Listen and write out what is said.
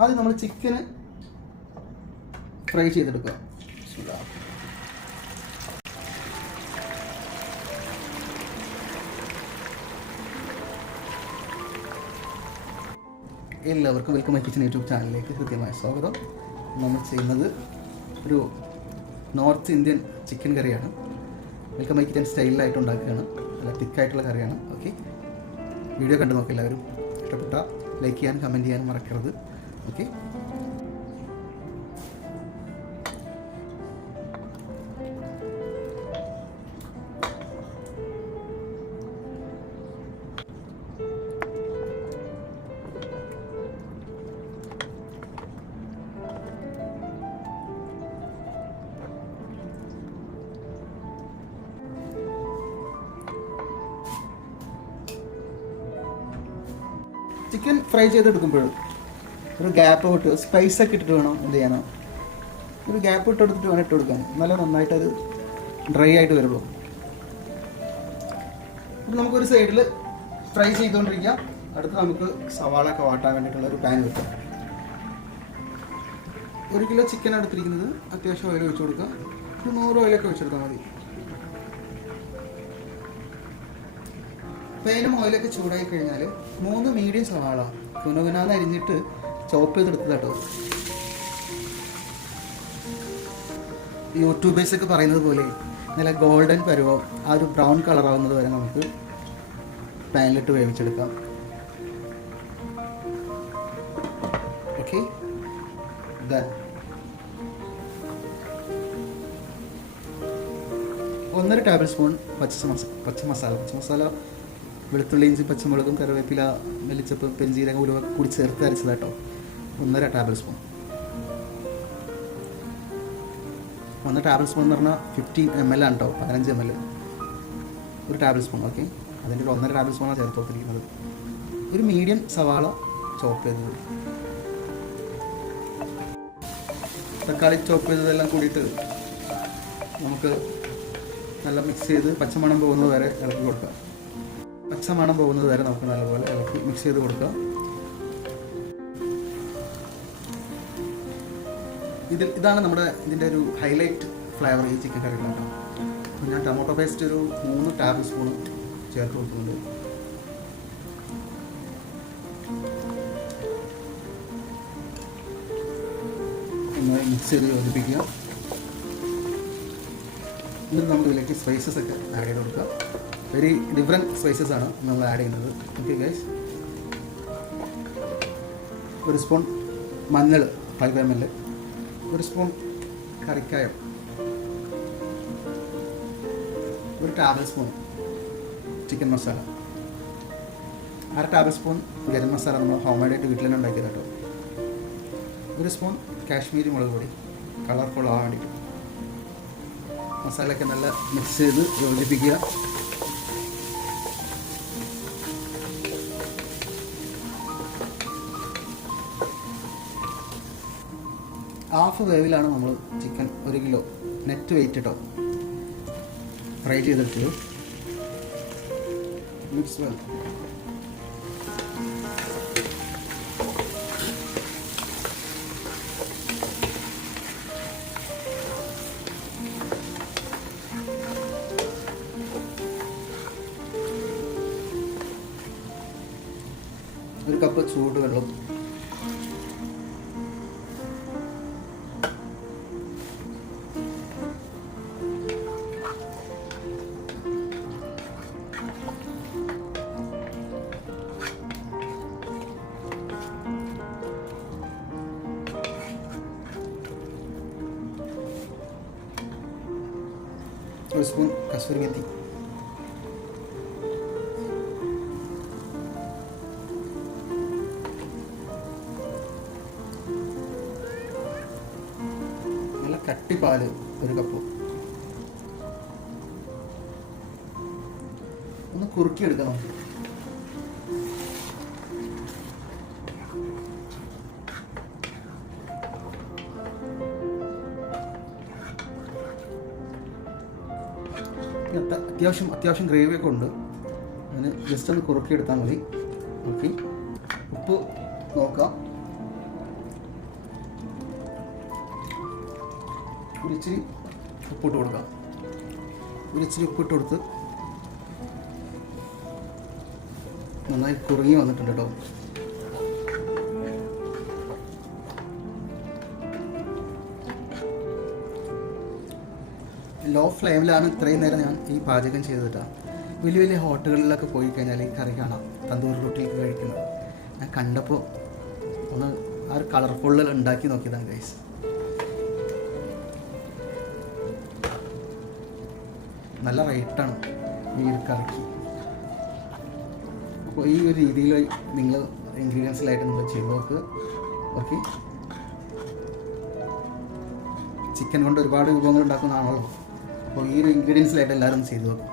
ആദ്യം നമ്മൾ ചിക്കന് ഫ്രൈ ചെയ്തെടുക്കുക. എല്ലാവർക്കും വെൽക്കം മൈ കിച്ചൻ യൂട്യൂബ് ചാനലിലേക്ക് കൃത്യമായ സ്വാഗതം. നമ്മൾ ചെയ്യുന്നത് ഒരു നോർത്ത് ഇന്ത്യൻ ചിക്കൻ കറിയാണ്. വെൽക്കം മൈ കിച്ചൻ സ്റ്റൈലിലായിട്ട് ഉണ്ടാക്കുകയാണ്. നല്ല തിക്കായിട്ടുള്ള കറിയാണ്. ഓക്കെ, വീഡിയോ കണ്ടു നോക്കുക എല്ലാവരും. ഇഷ്ടപ്പെട്ട ലൈക്ക് ചെയ്യാനും കമൻറ്റ് ചെയ്യാനും മറക്കരുത്. ഓക്കെ, ചിക്കൻ ഫ്രൈ ചെയ്തെടുക്കുമ്പോൾ ഒരു ഗ്യാപ്പ് വിട്ട് സ്പൈസൊക്കെ ഇട്ടിട്ട് വേണം എന്ത് ചെയ്യാനോ, ഒരു ഗ്യാപ്പ് ഇട്ടെടുത്തിട്ട് വേണം ഇട്ട് കൊടുക്കാൻ. നല്ല നന്നായിട്ട് അത് ഡ്രൈ ആയിട്ട് വരുള്ളൂ. അപ്പം നമുക്കൊരു സൈഡിൽ ഫ്രൈ ചെയ്തുകൊണ്ടിരിക്കാം. അടുത്ത് നമുക്ക് സവാളൊക്കെ വാട്ടാൻ വേണ്ടിയിട്ടുള്ള ഒരു പാൻ വെക്കാം. 1 കിലോ ചിക്കൻ എടുത്തിരിക്കുന്നത്. അത്യാവശ്യം ഓയിൽ ഒഴിച്ച് കൊടുക്കുക. ഒരു 100 ഓയിലൊക്കെ ഒഴിച്ചെടുത്താൽ മതി. പാനും ഓയിലൊക്കെ ചൂടായി കഴിഞ്ഞാൽ 3 മീഡിയം സവാള കുനുകുനാന്ന് അരിഞ്ഞിട്ട് ചോപ്പ് ചെയ്തെടുത്തതാട്ടോ. യൂട്യൂബേഴ്സൊക്കെ പറയുന്നത് പോലെ നല്ല ഗോൾഡൻ പരുവം, ആ ഒരു ബ്രൗൺ കളറാവുന്നത് വരെ നമുക്ക് പാനിലിട്ട് വേവിച്ചെടുക്കാം. ഓക്കെ, 1.5 ടേബിൾ സ്പൂൺ പച്ചമസാല വെളുത്തുള്ളി, ഇഞ്ചി, പച്ചമുളകും, കറിവേപ്പില, മല്ലിച്ചപ്പ്, പെരുംജീരകം, ഉലുവ കൂടി ചേർത്ത് അരച്ചതാട്ടോ. 1.5 ടേബിൾ സ്പൂൺ. 1 ടേബിൾ സ്പൂൺ എന്ന് പറഞ്ഞാൽ 15 ml ആണ് കേട്ടോ, 15 ml. 1 table spoon. ഓക്കെ, അതിൻ്റെ ഒരു 1.5 ടേബിൾ സ്പൂണാണ് ചേർത്ത് കൊടുത്തിരിക്കുന്നത്. ഒരു മീഡിയം സവാള ചോപ്പ് ചെയ്തത്, തക്കാളി ചോപ്പ് ചെയ്തതെല്ലാം കൂടിയിട്ട് നമുക്ക് നല്ല മിക്സ് ചെയ്ത് പച്ചമണം പോകുന്നത് വരെ ഇളക്കി കൊടുക്കാം. പച്ചമണം പോകുന്നത് വരെ നമുക്ക് നല്ലപോലെ ഇളക്കി മിക്സ് ചെയ്ത് കൊടുക്കുക. ഇതാണ് ഇതിൻ്റെ ഒരു ഹൈലൈറ്റ് ഫ്ലേവർ ഈ ചിക്കൻ കറിയിലാണ്. അപ്പോൾ ഞാൻ ടൊമാറ്റോ പേസ്റ്റ് ഒരു 3 ടേബിൾ സ്പൂൺ ചേർത്ത് കൊടുക്കുന്നുണ്ട്. നന്നായി മിക്സ് ചെയ്ത് യോജിപ്പിക്കുക. എന്നിട്ട് നമുക്ക് ഇതിലേക്ക് സ്പൈസസ് ഒക്കെ ആഡ് ചെയ്ത് കൊടുക്കുക. വെരി ഡിഫറെൻറ്റ് സ്പൈസസ് ആണ് നമ്മൾ ആഡ് ചെയ്യുന്നത്. ഓക്കെ ഗൈസ്, 1 സ്പൂൺ മഞ്ഞൾ 5 ml, 1 സ്പൂൺ കറിക്കായം, 1 table spoon chicken masala, 1/2 table spoon garam masala നമ്മൾ ഹോം മെയ്ഡായിട്ട് വീട്ടിൽ തന്നെ ഉണ്ടാക്കിയത് കേട്ടോ. 1 സ്പൂൺ കാശ്മീരി മുളക് പൊടി കളർഫുൾ ആവാൻ വേണ്ടിയിട്ട്. മസാലയൊക്കെ നല്ല മിക്സ് ചെയ്ത് യോജിപ്പിക്കുക. ഹാഫ് വേവിലാണ് നമ്മൾ ചിക്കൻ 1 കിലോ നെറ്റ് വെയിറ്റ് കേട്ടോ ഫ്രൈ ചെയ്തെടുത്തത്. Mix well. ഒരു കപ്പ് ചൂട് വെള്ളം, ഒരു സ്പൂൺ കസൂരി മെത്തി, നല്ല കട്ടിപ്പാല് 1 കപ്പ്. ഒന്ന് കുറുക്കിയെടുക്കണം. അത്യാവശ്യം ഗ്രേവിയൊക്കെ ഉണ്ട്. അതിന് ജസ്റ്റ് ഒന്ന് കുറുക്കിയെടുത്താൽ മതി. ഓക്കെ, ഉപ്പ് നോക്കാം. ഒരിച്ചിരി ഉപ്പിട്ട് കൊടുക്കാം. ഒരിച്ചിരി ഉപ്പിട്ട് കൊടുത്ത് നന്നായി കുറുങ്ങി വന്നിട്ടുണ്ട് കേട്ടോ. ലോ ഫ്ലെയിമിലാണ് ഇത്രയും നേരം ഞാൻ ഈ പാചകം ചെയ്തിട്ടാണ്. വലിയ വലിയ ഹോട്ടലുകളിലൊക്കെ പോയി കഴിഞ്ഞാൽ ഈ കറി കാണാം, തന്തൂർ റൊട്ടിയൊക്കെ കഴിക്കുന്നത്. ഞാൻ കണ്ടപ്പോൾ ഒന്ന് ആ ഒരു കളർഫുള്ളിൽ ഉണ്ടാക്കി നോക്കിയതാണ് ഗൈസ്. നല്ല റേറ്റാണ് ഈ ഒരു കറിക്ക്. അപ്പോൾ ഈ ഒരു രീതിയിൽ നിങ്ങൾ ഇൻഗ്രീഡിയൻസിലായിട്ട് നിങ്ങൾ ചെയ്ത് നോക്ക്. ഓക്കെ, ചിക്കൻ കൊണ്ട് ഒരുപാട് വിഭവങ്ങൾ ഉണ്ടാക്കുന്നതാണല്ലോ. അപ്പോൾ ഈ ഒരു ഇൻഗ്രീഡിയൻസിലായിട്ട് എല്ലാവരും ചെയ്ത് നോക്കും.